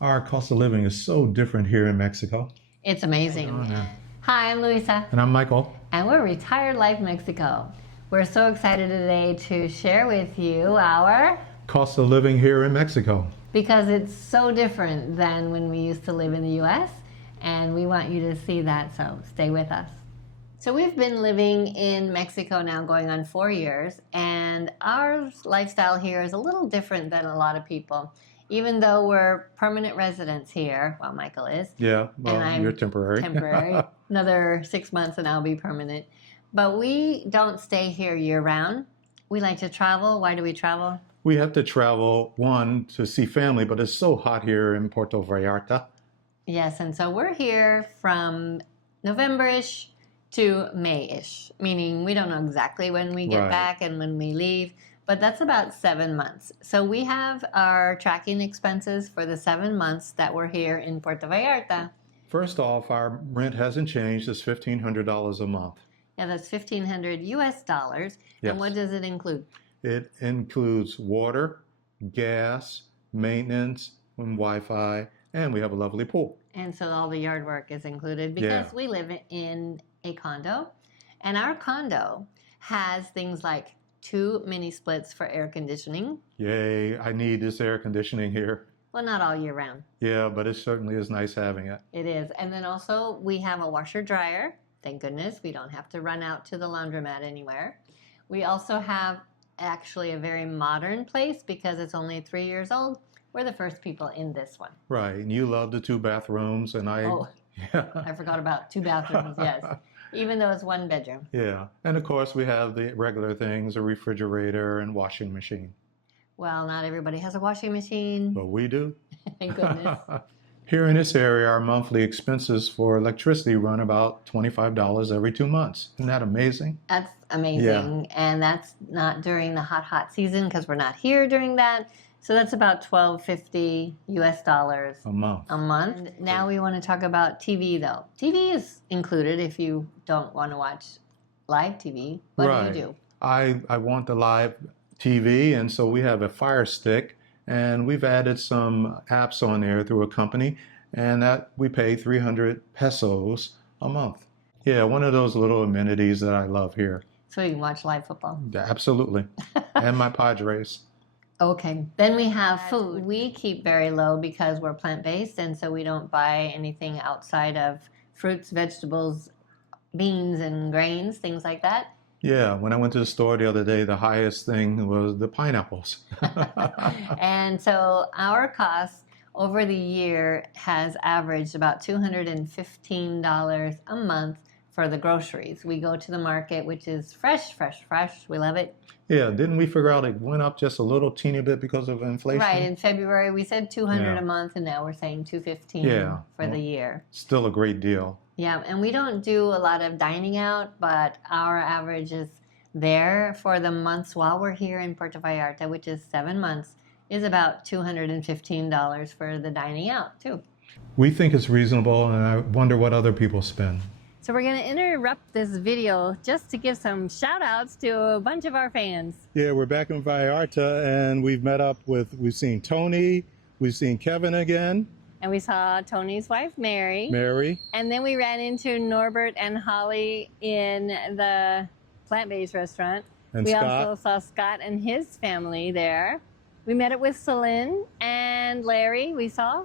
Our cost of living is so different here in Mexico. It's amazing. Hi, I'm Luisa. And I'm Michael. And we're Retired Life Mexico. We're so excited today to share with you our Cost of living here in Mexico. because it's so different than when we used to live in the US, and we want you to see that, so stay with us. So we've been living in Mexico now going on 4 years, and our lifestyle here is a little different than a lot of people. Even though we're permanent residents here, well, Michael is. Yeah, well, and I'm you're temporary. Temporary. Another 6 months and I'll be permanent. But we don't stay here year round. We like to travel. Why do we travel? We have to travel, one, to see family, but it's so hot here in Puerto Vallarta. Yes, and so we're here from November-ish to May-ish, meaning we don't know exactly when we get Right. back and when we leave, but that's about 7 months. So we have our tracking expenses for the 7 months that we're here in Puerto Vallarta. First off, our rent hasn't changed. It's $1,500 a month. Yeah, that's $1,500 US dollars. Yes. And what does it include? It includes water, gas, maintenance, and Wi-Fi, and we have a lovely pool. And so all the yard work is included because Yeah. we live in a condo, and our condo has things like 2 mini splits for air conditioning. Yay, I need this air conditioning here. Well, not all year round. Yeah, but it certainly is nice having it. It is. And then also we have a washer dryer. Thank goodness we don't have to run out to the laundromat anywhere. We also have actually a very modern place because it's only 3 years old. We're the first people in this one. Right, and you love the 2 bathrooms, and I... Oh, Yeah. I forgot about 2 bathrooms, yes. Even though it's 1 bedroom. Yeah, and of course we have the regular things, a refrigerator and washing machine. Well, not everybody has a washing machine. But we do. Thank goodness. Here in this area, our monthly expenses for electricity run about $25 every 2 months. Isn't that amazing? That's amazing. And that's not during the hot season because we're not here during that. So that's about $12.50 US dollars A month. a month. And now we want to talk about TV though. TV is included if you don't want to watch live TV. What Right. do you do? I want the live TV, and so we have a Fire Stick, and we've added some apps on there through a company, and that we pay 300 pesos a month. Yeah, one of those little amenities that I love here. So you can watch live football. Absolutely. And my Padres. Okay, then we have food. We keep very low because we're plant-based, and so we don't buy anything outside of fruits, vegetables, beans, and grains, things like that. Yeah, when I went to the store the other day, the highest thing was the pineapples. And so our cost over the year has averaged about $215 a month for the groceries. We go to the market, which is fresh. We love it. Yeah, didn't we figure out it went up just a little teeny bit because of inflation? Right, in February we said $200 Yeah. a month, and now we're saying $215 Yeah. for the year. Still a great deal. Yeah, and we don't do a lot of dining out, but our average is there for the months while we're here in Puerto Vallarta, which is 7 months, is about $215 for the dining out too. We think it's reasonable, and I wonder what other people spend. So we're going to interrupt this video just to give some shout outs to a bunch of our fans. Yeah, we're back in Vallarta, and we've seen Tony, we've seen Kevin again, And we saw Tony's wife, Mary. Mary. And then we ran into Norbert and Holly in the plant-based restaurant. And we Scott. also saw Scott and his family there. We met up with Celine and Larry, we saw.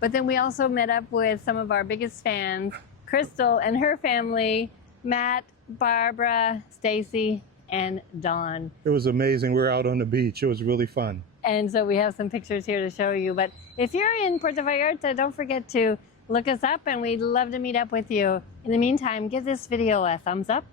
But then we also met up with some of our biggest fans, Crystal and her family, Matt, Barbara, Stacy, and Dawn. It was amazing. We were out on the beach. It was really fun. And so we have some pictures here to show you. But if you're in Puerto Vallarta, don't forget to look us up, and we'd love to meet up with you. In the meantime, give this video a thumbs up.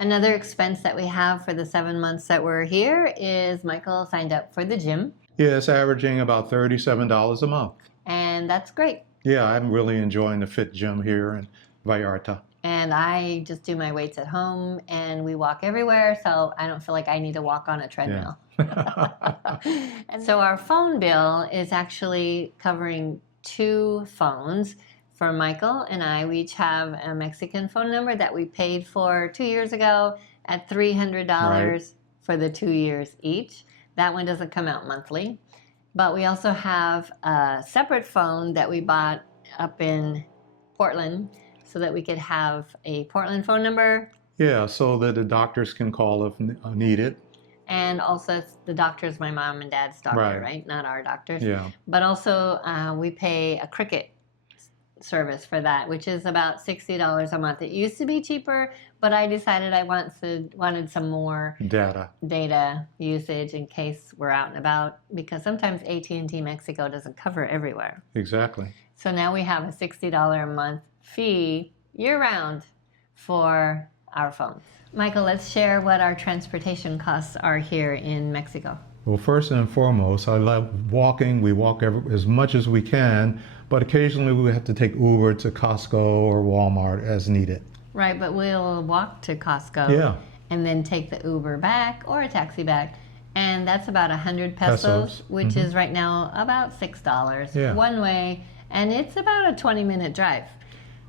Another expense that we have for the 7 months that we're here is Michael signed up for the gym. Yeah, it's averaging about $37 a month. And that's great. Yeah, I'm really enjoying the fit gym here in Vallarta. And I just do my weights at home, and we walk everywhere, so I don't feel like I need to walk on a treadmill. And so our phone bill is actually covering 2 phones. For Michael and I, we each have a Mexican phone number that we paid for 2 years ago at $300 Right. for the 2 years each. That one doesn't come out monthly. But we also have a separate phone that we bought up in Portland so that we could have a Portland phone number. Yeah, so that the doctors can call if needed. And also, the doctor's my mom and dad's doctor, Right. right? Not our doctors. Yeah. But also, we pay a Cricket service for that, which is about $60 a month. It used to be cheaper, but I decided I wanted some more data usage in case we're out and about, because sometimes AT&T Mexico doesn't cover everywhere. Exactly. So now we have a $60 a month fee year-round for our phones. Michael, let's share what our transportation costs are here in Mexico. Well, first and foremost, I love walking. We walk as much as we can, but occasionally we have to take Uber to Costco or Walmart as needed. Right, but we'll walk to Costco Yeah. and then take the Uber back or a taxi back. And that's about 100 pesos, which is right now about $6 one way. And it's about a 20-minute drive,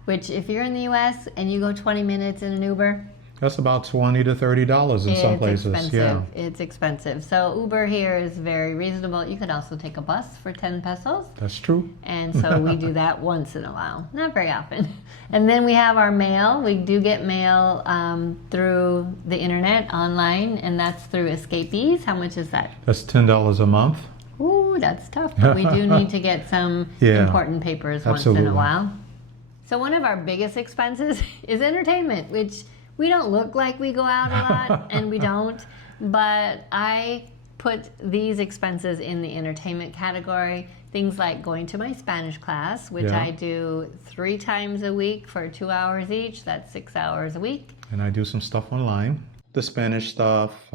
which if you're in the US and you go 20 minutes in an Uber, that's about $20 to $30 in some places. Expensive. Yeah. It's expensive. So Uber here is very reasonable. You could also take a bus for 10 pesos. That's true. And so we do that once in a while, not very often. And then we have our mail. We do get mail through the internet online, and that's through Escapees. How much is that? That's $10 a month. Ooh, that's tough. But we do need to get some important papers once in a while. So one of our biggest expenses is entertainment, which we don't look like we go out a lot, and we don't. But I put these expenses in the entertainment category. Things like going to my Spanish class, which I do 3 times a week for 2 hours each. That's 6 hours a week. And I do some stuff online. The Spanish stuff,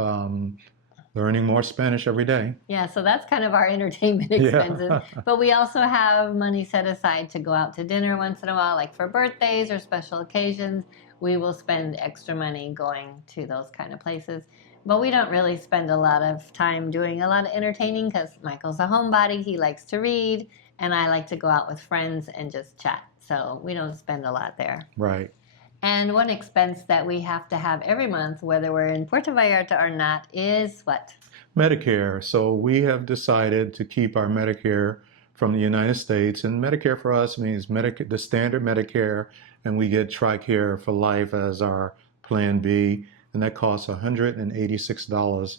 learning more Spanish every day. Yeah, so that's kind of our entertainment expenses. But we also have money set aside to go out to dinner once in a while, like for birthdays or special occasions. We will spend extra money going to those kind of places. But we don't really spend a lot of time doing a lot of entertaining because Michael's a homebody. He likes to read, and I like to go out with friends and just chat. So we don't spend a lot there. Right. And one expense that we have to have every month, whether we're in Puerto Vallarta or not, is what? Medicare. So we have decided to keep our Medicare from the United States. And Medicare for us means the standard Medicare, and we get TRICARE for life as our plan B. And that costs $186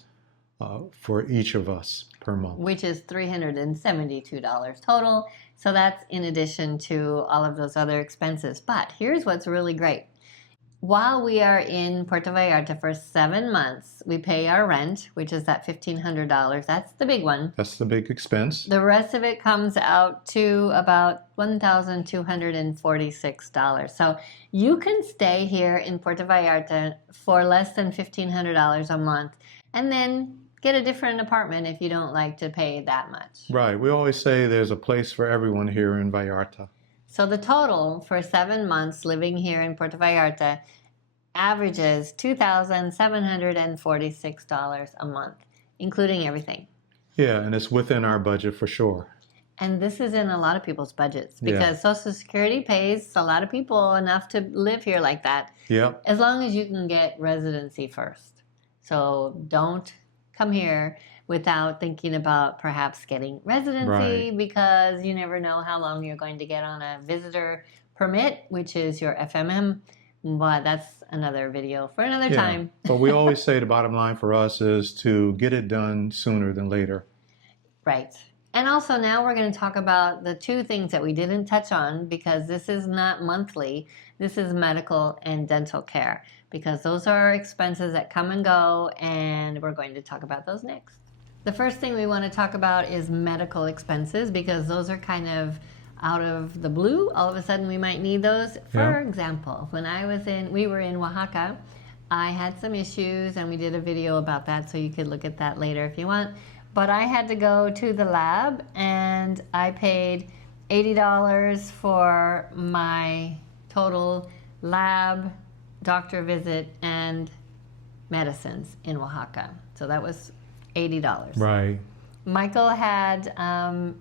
for each of us per month. Which is $372 total. So that's in addition to all of those other expenses. But here's what's really great. While we are in Puerto Vallarta for 7 months, we pay our rent, which is that $1,500. That's the big one. That's the big expense. The rest of it comes out to about $1,246. So you can stay here in Puerto Vallarta for less than $1,500 a month and then get a different apartment if you don't like to pay that much. Right. We always say there's a place for everyone here in Vallarta. So the total for 7 months living here in Puerto Vallarta averages $2,746 a month, including everything. Yeah, and it's within our budget for sure. And this is in a lot of people's budgets because Social Security pays a lot of people enough to live here like that. Yep. As long as you can get residency first. So don't come here without thinking about perhaps getting residency because you never know how long you're going to get on a visitor permit, which is your FMM. But that's another video for another time. But we always say the bottom line for us is to get it done sooner than later. Right. And also now we're going to talk about the 2 things that we didn't touch on because this is not monthly. This is medical and dental care because those are expenses that come and go, and we're going to talk about those next. The first thing we want to talk about is medical expenses because those are kind of out of the blue. All of a sudden we might need those. For example, when we were in Oaxaca, I had some issues and we did a video about that, so you could look at that later if you want. But I had to go to the lab and I paid $80 for my total lab, doctor visit, and medicines in Oaxaca. So that was $80. Right. Michael had an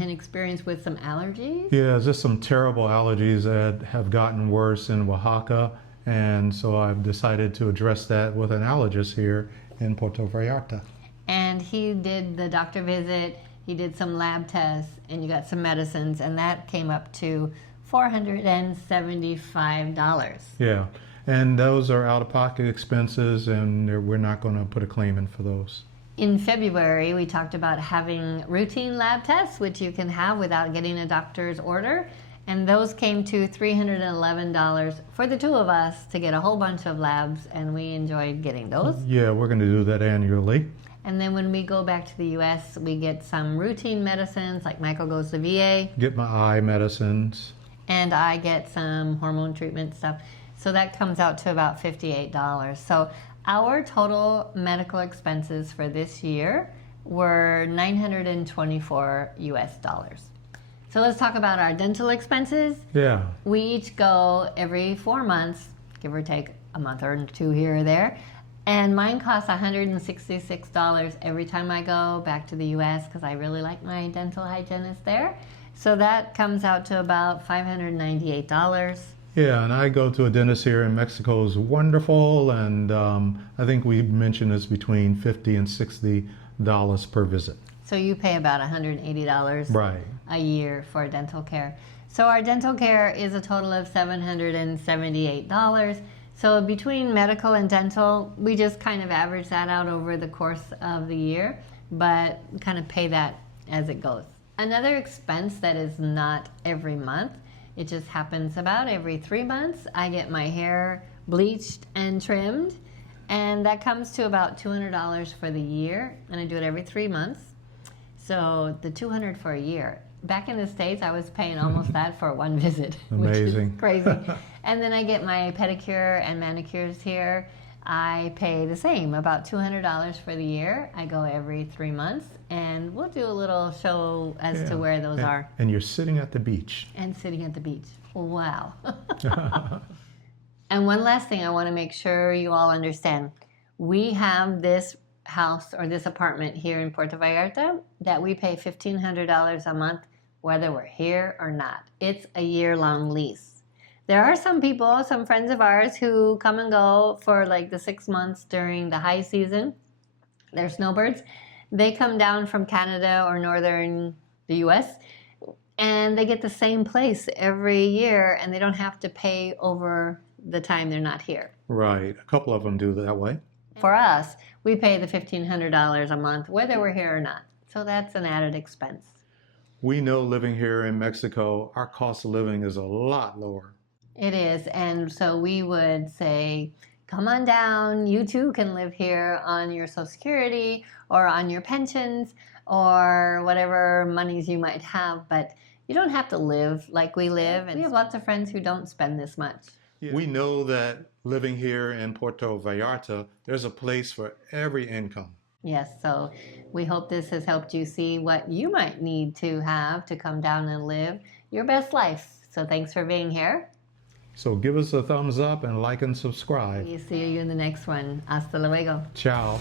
experience with some allergies. Yeah, just some terrible allergies that have gotten worse in Oaxaca. And so I've decided to address that with an allergist here in Puerto Vallarta. And he did the doctor visit, he did some lab tests, and you got some medicines, and that came up to $475. Yeah. And those are out-of-pocket expenses, and we're not going to put a claim in for those. In February, we talked about having routine lab tests, which you can have without getting a doctor's order. And those came to $311 for the two of us to get a whole bunch of labs, and we enjoyed getting those. Yeah, we're going to do that annually. And then when we go back to the U.S., we get some routine medicines, like Michael goes to VA. Get my eye medicines. And I get some hormone treatment stuff. So that comes out to about $58. So our total medical expenses for this year were $924 US. So let's talk about our dental expenses. Yeah. We each go every 4 months, give or take a month or two here or there. And mine costs $166 every time I go back to the US because I really like my dental hygienist there. So that comes out to about $598. Yeah, and I go to a dentist here in Mexico. Is wonderful, and I think we mentioned it's between $50 and $60 per visit. So you pay about $180 Right. a year for dental care. So our dental care is a total of $778. So between medical and dental, we just kind of average that out over the course of the year, but kind of pay that as it goes. Another expense that is not every month, it just happens about every 3 months. I get my hair bleached and trimmed, and that comes to about $200 for the year, and I do it every 3 months. So the $200 for a year. Back in the States, I was paying almost that for one visit, Amazing. which is crazy. And then I get my pedicure and manicures here. I pay the same, about $200 for the year. I go every 3 months, and we'll do a little show as to where those are. And you're sitting at the beach. And sitting at the beach. Wow. And one last thing I want to make sure you all understand. We have this house or this apartment here in Puerto Vallarta that we pay $1,500 a month whether we're here or not. It's a year-long lease. There are some people, some friends of ours who come and go for like the 6 months during the high season. They're snowbirds. They come down from Canada or northern the US and they get the same place every year and they don't have to pay over the time they're not here. Right. A couple of them do that way. For us, we pay the $1,500 a month whether we're here or not. So that's an added expense. We know living here in Mexico, our cost of living is a lot lower. It is, and so we would say, come on down, you too can live here on your Social Security or on your pensions or whatever monies you might have, but you don't have to live like we live, and we have lots of friends who don't spend this much. We know that living here in Puerto Vallarta, there's a place for every income. Yes, so we hope this has helped you see what you might need to have to come down and live your best life. So thanks for being here. So give us a thumbs up and like and subscribe. We see you in the next one. Hasta luego. Ciao.